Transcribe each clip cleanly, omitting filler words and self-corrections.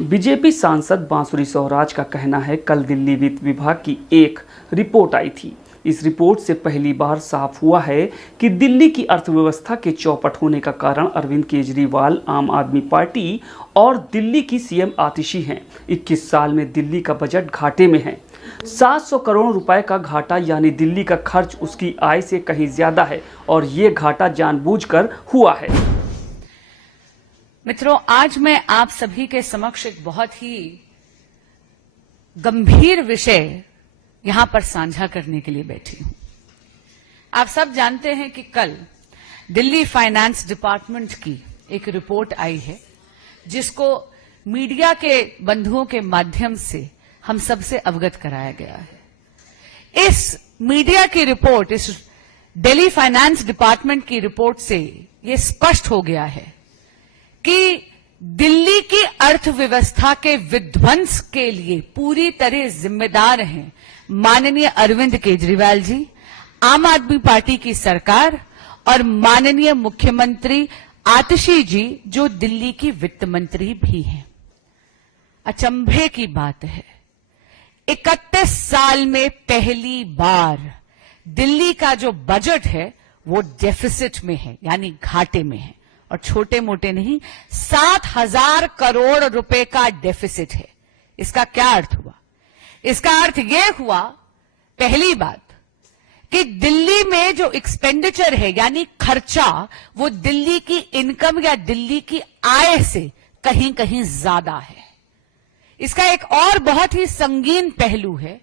BJP सांसद बांसुरी स्वराज का कहना है कल दिल्ली वित्त विभाग की एक रिपोर्ट आई थी। इस रिपोर्ट से पहली बार साफ हुआ है कि दिल्ली की अर्थव्यवस्था के चौपट होने का कारण अरविंद केजरीवाल, आम आदमी पार्टी और दिल्ली की सीएम आतिशी हैं। 21 साल में दिल्ली का बजट घाटे में है। 700 करोड़ रुपए का घाटा, यानी दिल्ली का खर्च उसकी आय से कहीं ज्यादा है और ये घाटा जानबूझकर हुआ है। मित्रों, आज मैं आप सभी के समक्ष एक बहुत ही गंभीर विषय यहां पर साझा करने के लिए बैठी हूं। आप सब जानते हैं कि कल दिल्ली फाइनेंस डिपार्टमेंट की एक रिपोर्ट आई है, जिसको मीडिया के बंधुओं के माध्यम से हम सबसे अवगत कराया गया है। इस मीडिया की रिपोर्ट, इस दिल्ली फाइनेंस डिपार्टमेंट की रिपोर्ट से यह स्पष्ट हो गया है कि दिल्ली की अर्थव्यवस्था के विध्वंस के लिए पूरी तरह जिम्मेदार हैं माननीय अरविंद केजरीवाल जी, आम आदमी पार्टी की सरकार और माननीय मुख्यमंत्री आतिशी जी, जो दिल्ली की वित्त मंत्री भी हैं। अचंभे की बात है, 31 साल में पहली बार दिल्ली का जो बजट है वो डेफिसिट में है, यानी घाटे में है। और छोटे मोटे नहीं, 7,000 करोड़ रुपए का डेफिसिट है। इसका क्या अर्थ हुआ? इसका अर्थ यह हुआ, पहली बात, कि दिल्ली में जो एक्सपेंडिचर है यानी खर्चा, वो दिल्ली की इनकम या दिल्ली की आय से कहीं कहीं ज्यादा है। इसका एक और बहुत ही संगीन पहलू है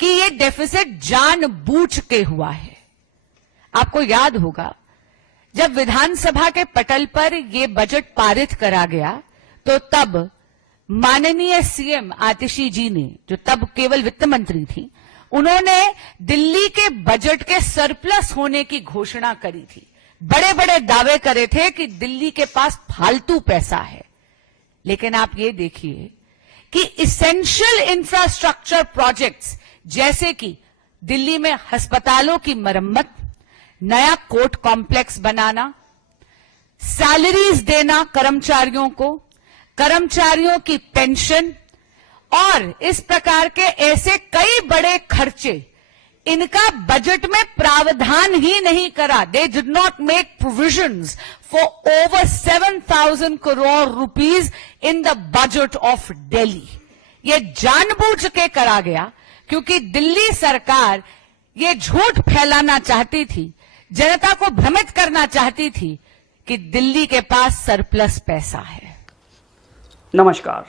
कि ये डेफिसिट जानबूझ के हुआ है। आपको याद होगा, जब विधानसभा के पटल पर यह बजट पारित करा गया तो तब माननीय सीएम आतिशी जी ने, जो तब केवल वित्त मंत्री थी, उन्होंने दिल्ली के बजट के सरप्लस होने की घोषणा करी थी। बड़े बड़े दावे करे थे कि दिल्ली के पास फालतू पैसा है। लेकिन आप ये देखिए कि इसेंशियल इंफ्रास्ट्रक्चर प्रोजेक्ट्स, जैसे कि दिल्ली में अस्पतालों की मरम्मत, नया कोर्ट कॉम्प्लेक्स बनाना, सैलरीज देना कर्मचारियों को, कर्मचारियों की पेंशन और इस प्रकार के ऐसे कई बड़े खर्चे, इनका बजट में प्रावधान ही नहीं करा। They did not make provisions for over 7,000 crore rupees in the budget of Delhi. ये जानबूझ के करा गया क्योंकि दिल्ली सरकार ये झूठ फैलाना चाहती थी, जनता को भ्रमित करना चाहती थी कि दिल्ली के पास सरप्लस पैसा है। नमस्कार।